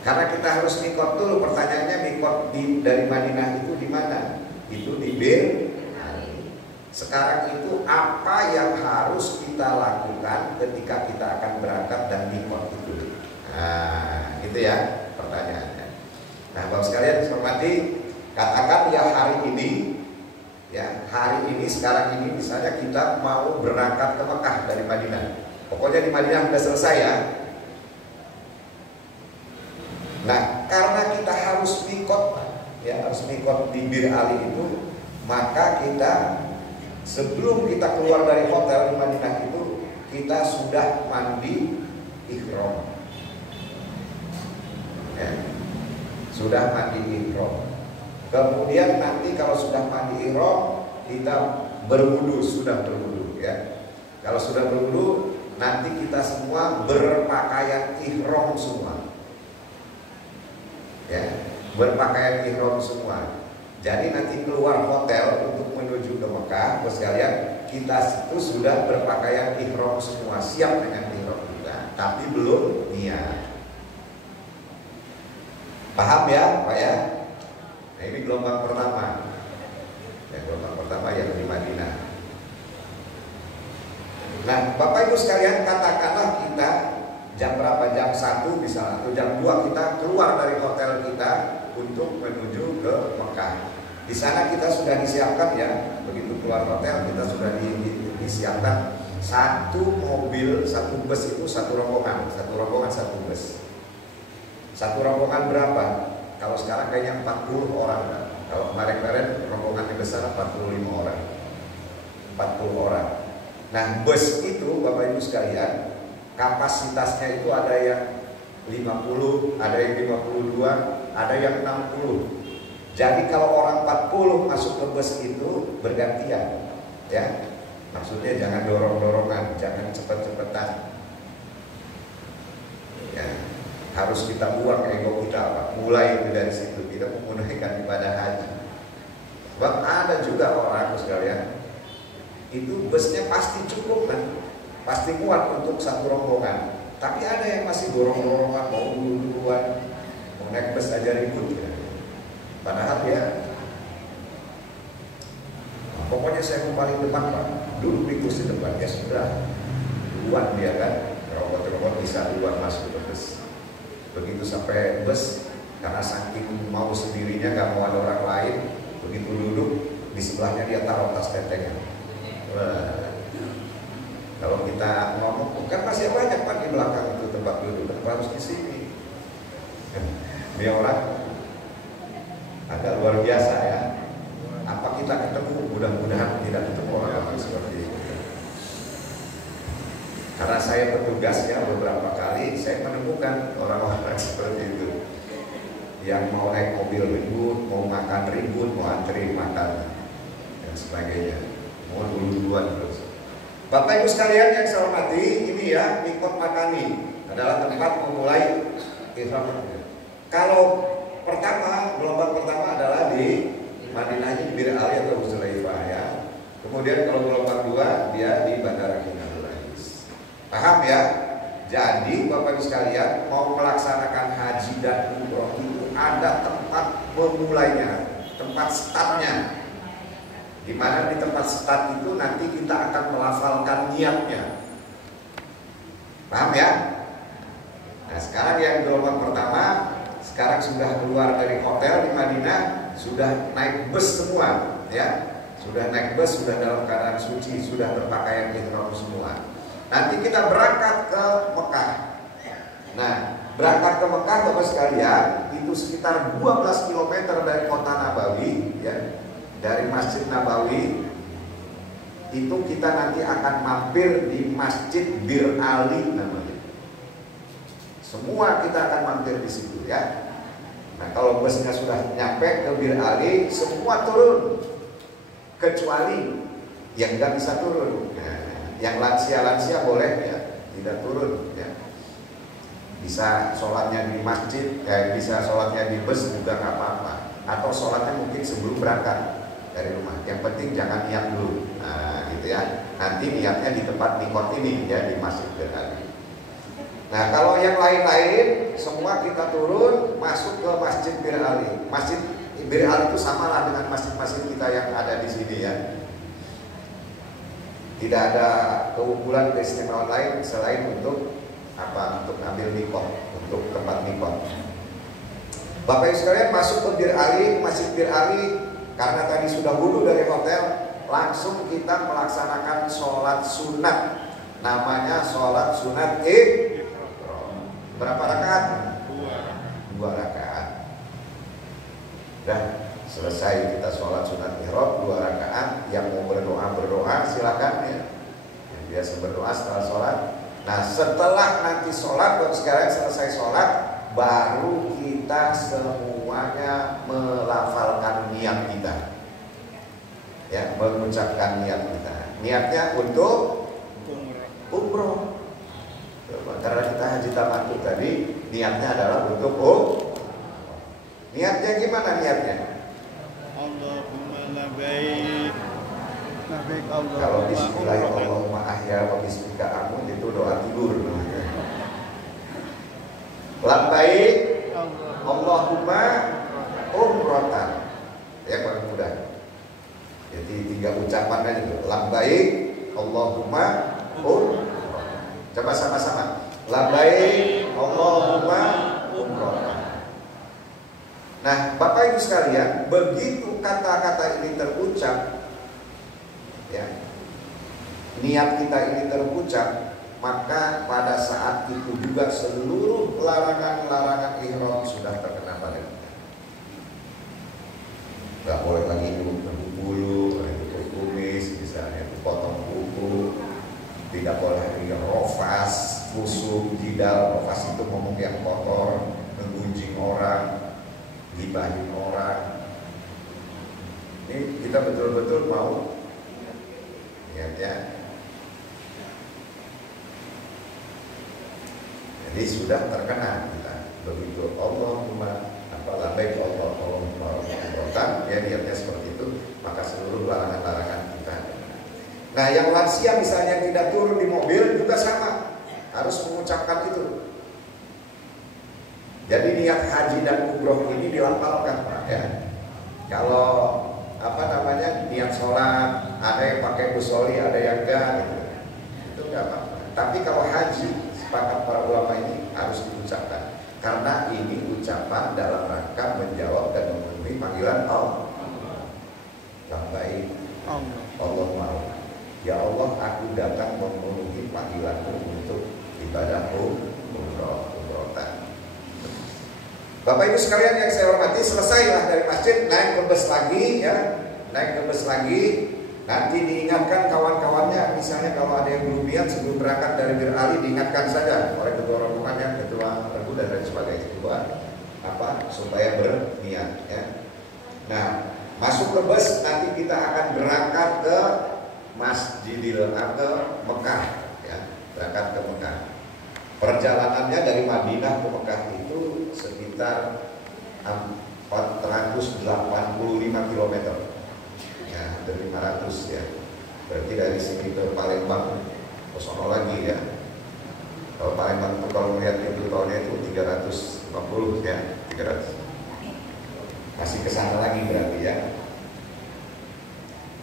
Karena kita harus mikot dulu. Pertanyaannya mikot dari Madinah itu di mana? Itu di Bir Ali. Sekarang itu apa yang harus kita lakukan ketika kita akan berangkat dan mikot itu? Nah, itu ya pertanyaannya. Nah, Bapak sekalian hormati, katakan ya hari ini sekarang ini misalnya kita mau berangkat ke Mekah dari Madinah. Pokoknya di Madinah sudah selesai ya. Nah, karena kita harus mikot, ya harus mikot di Bir Ali itu, maka kita sebelum kita keluar dari hotel di Madinah itu, kita sudah mandi ihram. Ya, sudah mandi ihram. Kemudian nanti kalau sudah mandi ihram, kita berwudu, sudah berwudu ya. Kalau sudah berwudu, nanti kita semua berpakaian ihram semua. Ya, berpakaian ihram semua. Jadi nanti keluar hotel untuk menuju ke Mekah, bos sekalian, kita itu sudah berpakaian ihram semua, siap dengan ihram kita, tapi belum niat. Paham ya, Pak ya? Nah, ini gelombang pertama. Ya, gelombang pertama yang di Madinah. Nah, Bapak Ibu sekalian, katakanlah kita jam berapa? Jam 1 misalnya, atau jam 2 kita keluar dari hotel kita untuk menuju ke Mekah. Di sana kita sudah disiapkan ya, begitu keluar hotel kita sudah disiapkan satu mobil, satu bus itu satu rombongan satu bus. Satu rombongan berapa? Kalau sekarang kayaknya 40 orang. Kalau kemarin rombongannya besar 45 orang. 40 orang. Nah, bus itu Bapak Ibu sekalian, kapasitasnya itu ada yang 50, ada yang 52, ada yang 60. Jadi kalau orang 40 masuk ke bus itu bergantian, ya. Maksudnya jangan dorong-dorongan, jangan cepet-cepetan. Ya, harus kita buang ego kita, Pak. Mulai dari situ kita menunaikan ibadah haji. Sebab ada juga orang sekalian, itu busnya pasti cukup kan, pasti muat untuk satu rombongan. Tapi ada yang masih dorong-dorongan, mau duluan, mau naik bus aja ribut ya. Padahal ya, pokoknya saya mau paling depan Pak, duduk di kursi depan, ya sudah, duluan dia kan, robot-robot bisa duluan masuk ke bus. Begitu sampai bus, karena saking mau sendirinya, gak mau ada orang lain, begitu duduk, di sebelahnya dia taruh tas tetenya. Wah, kalau kita ngomong, kan masih banyak Pak di belakang itu tempat duduk, kenapa harus di sini? Dia orang agak luar biasa ya. Apa kita ketemu, mudah-mudahan tidak ketemu orang seperti itu. Karena saya bertugasnya beberapa kali, saya menemukan orang-orang seperti itu, yang mau naik mobil ribut, mau makan ribut, mau antri makan dan sebagainya, mau duluan terus. Bapak Ibu sekalian yang saya hormati, ini ya mikot makani adalah tempat memulai ihram. Kalau gelombang pertama adalah di Madinah, di Bir Ali atau Muzdalifah ya. Kemudian kalau gelombang 2 dia di Bandara King Abdul Aziz. Paham ya? Jadi Bapak Ibu sekalian, mau melaksanakan haji dan umroh itu ada tempat memulainya, tempat startnya. Di mana di tempat start itu nanti kita akan melafalkan niatnya. Paham ya? Nah, sekarang yang gelombang pertama, sekarang sudah keluar dari hotel di Madinah, sudah naik bus semua, ya, sudah naik bus, sudah dalam keadaan suci, sudah berpakaian ihram semua. Nanti kita berangkat ke Mekah. Nah, berangkat ke Mekah Bapak sekalian, itu sekitar 12 km dari kota Nabawi, ya, dari Masjid Nabawi. Itu kita nanti akan mampir di Masjid Bir Ali namanya. Semua kita akan mampir di situ ya. Nah, kalau busnya sudah nyampe ke Bir Ali, semua turun kecuali yang nggak bisa turun. Nah, yang lansia boleh ya, tidak turun ya. Bisa sholatnya di masjid, bisa sholatnya di bus juga nggak apa-apa. Atau sholatnya mungkin sebelum berangkat dari rumah. Yang penting jangan niat dulu. Nah, gitu ya. Nanti niatnya di tempat mikot ini ya, di Masjid Bir Ali. Nah kalau yang lain-lain semua kita turun masuk ke Masjid Bir Ali. Masjid Bir Ali itu samalah dengan masjid-masjid kita yang ada di sini ya. Tidak ada keunggulan keistimewaan lain selain untuk apa? Untuk ambil mikot, untuk tempat mikot. Bapak Ibu sekalian masuk ke Bir Ali, Masjid Bir Ali, karena tadi sudah wudu dari hotel, langsung kita melaksanakan sholat sunat. Namanya sholat sunat berapa rakaat? 2 rakaat. Dan selesai kita sholat sunat ihram 2 rakaat. Yang mau berdoa silakan ya. Yang biasa berdoa setelah sholat. Nah setelah nanti sholat, sekarang selesai sholat, baru kita semuanya melafalkan niat kita. Ya, mengucapkan niat kita. Niatnya untuk umroh. Karena kita haji tamattu tadi, niatnya adalah untuk niatnya gimana niatnya? Allahumma labbaik. Labbaik Allahumma. Kalau bismillahirrahmanirrahim ahya wa bismika amun itu doa tidur. Labbaik Allahumma umrotan. Ya paling mudah. Jadi 3 ucapan aja itu. Labbaik Allahumma umrotan. Coba sama-sama. Labbaik Allahumma umrotan. Nah, Bapak Ibu sekalian, begitu kata-kata ini terucap, ya, niat kita ini terucap, maka pada saat itu juga seluruh larangan-larangan ihram sudah terkena pada kita. Gak boleh lagi nutup bulu, nutup kumis, misalnya potong kuku, tidak boleh lagi rofas, busuk, jidal. Rofas itu ngomong yang kotor, menggunjing orang, gibahin orang. Ini kita betul-betul mau ya. Jadi sudah terkena kita. Begitu Allahumma labbaik Allahumma umrotan, ya niatnya seperti itu, maka seluruh larangan-larangan kita. Nah yang lansia misalnya tidak turun di mobil juga sama, harus mengucapkan itu. Jadi niat haji dan umroh ini dilafalkan Pak ya. Kalau niat sholat, ada yang pakai busoli, ada yang enggak gitu. Itu enggak apa-apa. Tapi kalau haji, sepakat para ulama ini harus diucapkan, karena ini ucapan dalam rangka menjawab dan memenuhi panggilan Allah. Labbaik Allahumma. Ya Allah, aku datang memenuhi panggilanmu untuk ibadah umroh-umrohtan. Bapak Ibu sekalian yang saya hormati, selesailah dari masjid, naik ke bus lagi ya, naik ke bus lagi. Nanti diingatkan kawan-kawannya, misalnya kalau ada yang belum niat sebelum berangkat dari Bir Ali, diingatkan saja oleh ketua rombongannya, ketua regu dan lain sebagainya, supaya berniat ya. Nah, masuk ke bus, nanti kita akan berangkat ke Masjidil Aqsa Mekah ya, berangkat ke Mekah. Perjalanannya dari Madinah ke Mekah itu sekitar 485 km ya, dari 500 ya. Berarti dari sini ke Palembang ke sono lagi ya. Kalau Palembang itu kalau melihat itu tahunnya itu 350 ya, 300. Masih ke sana lagi berarti ya.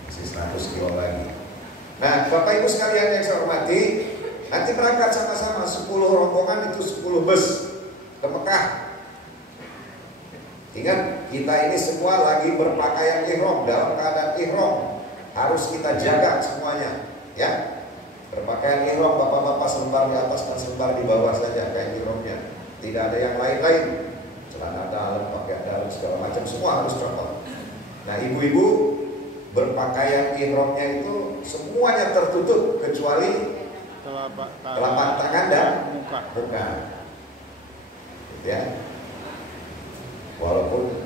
Masih 100 kilo lagi. Nah, Bapak Ibu sekalian yang saya hormati, nanti berangkat sama-sama 10 rombongan itu 10 bus ke Mekah. Ingat, kita ini semua lagi berpakaian ihram, dalam keadaan ihram. Harus kita jaga semuanya, ya. Berpakaian ihram, bapak-bapak selembar di atas dan selembar di bawah saja kayak ihramnya. Tidak ada yang lain-lain. Celana dalam, pakaian dalam, segala macam semua harus cocok. Nah, ibu-ibu berpakaian ihramnya itu semuanya tertutup kecuali telapak tangan dan muka. Ya. Walaupun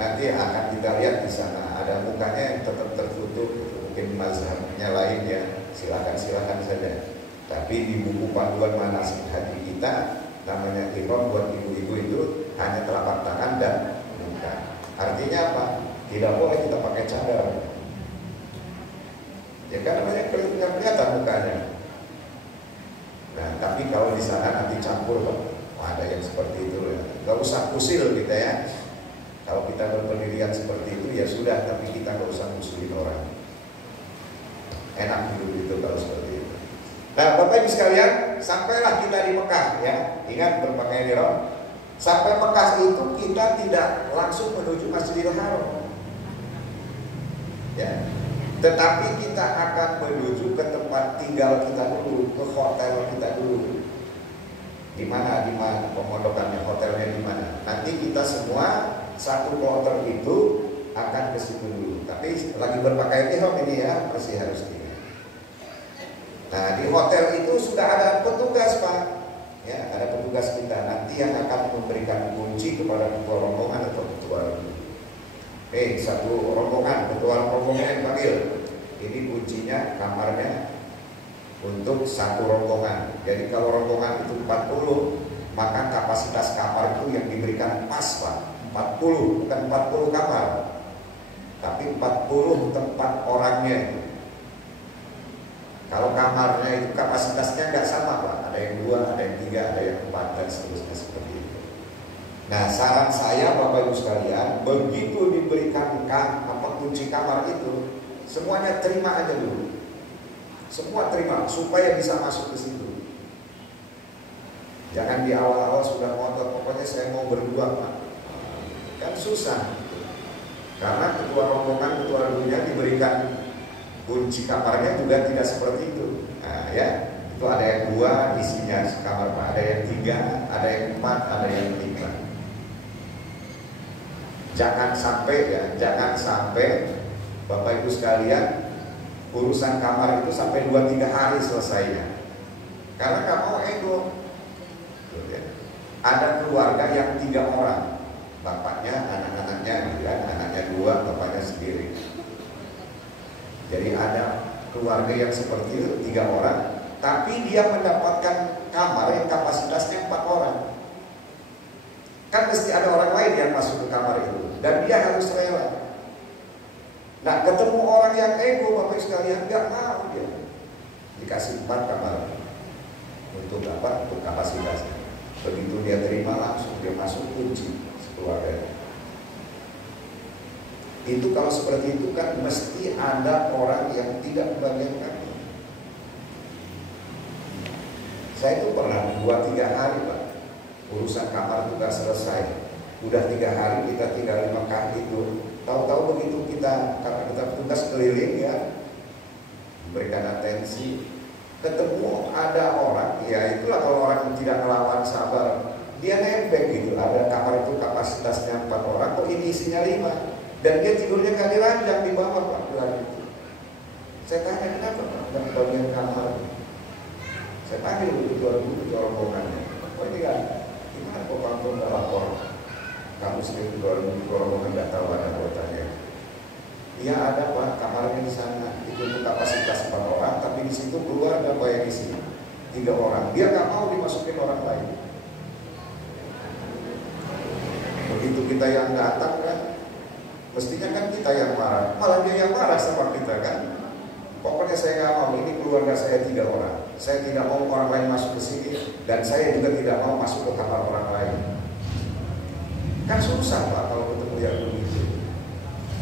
nanti akan kita lihat di sana ada mukanya yang tetap tertutup, mungkin mazhabnya lain ya, silakan saja. Tapi di buku panduan manasik haji kita namanya ihram buat ibu-ibu itu hanya telapak tangan dan muka. Artinya apa? Tidak boleh kita pakai cadar. Ya kan namanya kelihatan mukanya. Nah Nah, tapi kalau di sana nanti campur Pak, ada yang seperti itu ya. Gak usah kusil kita ya. Kalau kita berpendirian seperti itu ya sudah, tapi kita gak usah musuhin orang. Enak hidup itu kalau seperti itu. Nah, Bapak Ibu sekalian, sampailah kita di Mekah ya. Ingat berpakaian ihram. Sampai Mekah itu kita tidak langsung menuju Masjidil Haram. Ya. Tetapi kita akan menuju ke tempat tinggal kita dulu, ke hotel kita dulu. Di mana pemondokannya, hotelnya di mana? Nanti kita semua satu kloter itu akan ke situ dulu. Tapi lagi berpakaian ihram ini ya, masih harus tinggal. Nah, di hotel itu sudah ada petugas Pak. Ya, ada petugas kita nanti yang akan memberikan kunci kepada ketua rombongan atau ketua. Satu rombongan, ketua rombongan yang panggil. Ini kuncinya kamarnya untuk satu rombongan. Jadi kalau rombongan itu 40, maka kapasitas kamar itu yang diberikan pas Pak. 40, bukan 40 kamar, tapi 40 tempat orangnya itu. Kalau kamarnya itu kapasitasnya nggak sama Pak. Ada yang 2, ada yang 3, ada yang 4 dan seterusnya seperti itu. Nah, saran saya Bapak Ibu sekalian, begitu diberikan kunci kamar itu, semuanya terima aja dulu. Semua terima supaya bisa masuk ke situ. Jangan di awal-awal sudah ngotot, pokoknya saya mau berdua Pak. Kan susah. Karena ketua rombongan, ketua dunia diberikan kunci kamarnya juga tidak seperti itu. Nah, ya, itu ada yang 2 isinya kamar Pak, ada yang 3, ada yang 4, ada yang 5. Jangan sampai Bapak Ibu sekalian urusan kamar itu sampai 2-3 hari selesainya. Karena nggak mau ego. Ada keluarga yang 3 orang, bapaknya, anak-anaknya, anaknya 2, bapaknya sendiri. Jadi ada keluarga yang seperti itu 3 orang, tapi dia mendapatkan kamar yang kapasitasnya 4 orang. Kan mesti ada orang lain yang masuk ke kamar itu, dan dia harus rela. Nah, ketemu orang yang ego Bapak sekalian, nggak mau dia dikasih 4 kamar untuk apa? Untuk kapasitasnya. Begitu dia terima langsung dia masuk kunci keluarga. Itu kalau seperti itu kan mesti ada orang yang tidak membagikan kami. Saya itu pernah 2-3 hari Pak, urusan kamar juga selesai. Udah 3 hari kita tinggal di Mekah itu. Tahu-tahu begitu kita, karena kita petugas keliling ya, berikan atensi, ketemu ada orang, ya itulah kalau orang yang tidak melawan sabar, dia nempel gitu. Ada kamar itu kapasitasnya 4 orang, kok ini isinya 5, dan dia tidurnya nggak di ranjang di bawah Pak. Itu. Saya tanya kenapa Pak, dan bagian kamar. Saya panggil ketua rombongannya, oh ini kan, gimana kok kamu nggak lapor? Kamu sendiri ketua rombongan nggak tahu ada anggotanya. Iya ada Pak, kamarnya di sana. Itu untuk kapasitas 4 orang, tapi di situ keluar dan bayar isi 3 orang. Dia nggak mau dimasukin orang lain. Begitu kita yang datang kan, mestinya kan kita yang marah, malah dia yang marah sama kita kan. Pokoknya saya nggak mau, ini keluarga saya 3 orang. Saya tidak mau orang lain masuk ke sini, dan saya juga tidak mau masuk ke kamar orang lain. Kan susah Pak kalau ketemu yang begitu.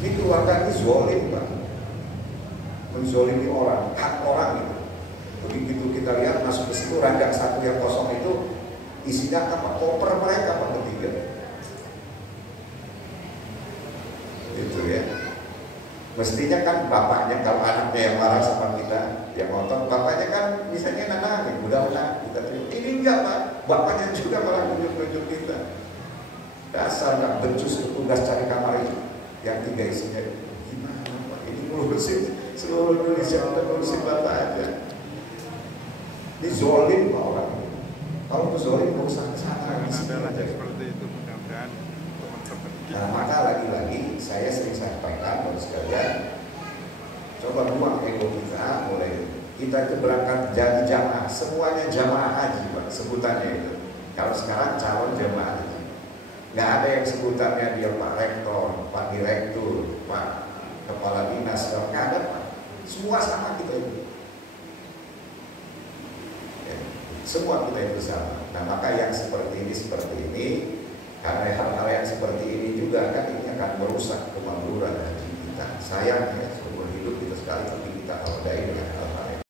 Ini keluarga ini zolim Pak, menzolimi orang, hak orang gitu. Begitu kita lihat masuk ke situ, ranjang 1 yang kosong itu isinya apa? Koper mereka Pak, bertiga. Gitu ya. Mestinya kan bapaknya, kalau anaknya yang marah sama kita, yang ngotot, bapaknya kan misalnya nenangin, udah kita terima. Ini enggak Pak, bapaknya juga malah nunjuk-nunjuk kita. Dasar nggak becus petugas cari kamar itu, yang 3 isinya gimana Pak? Ini ngurusin seluruh Indonesia, udah ngurusin bapak aja. Ini zolim Pak orang. Kalau itu zolim nggak usah kesana. Seperti itu mudah-mudahan. Nah, maka lagi-lagi saya sering sampaikan Bapak sekalian, coba buang ego kita. Mulai kita itu berangkat jadi jamaah, semuanya jamaah haji Pak, sebutannya itu. Kalau sekarang calon jamaah haji, nggak ada yang sebutannya dia Pak Rektor, Pak Direktur, Pak Kepala Dinas, nggak ada Pak. Semua sama kita itu. Ya, semua kita itu sama. Nah maka yang seperti ini, karena hal-hal yang seperti ini juga kan ini akan merusak kemakmuran hati kita. Sayang ya.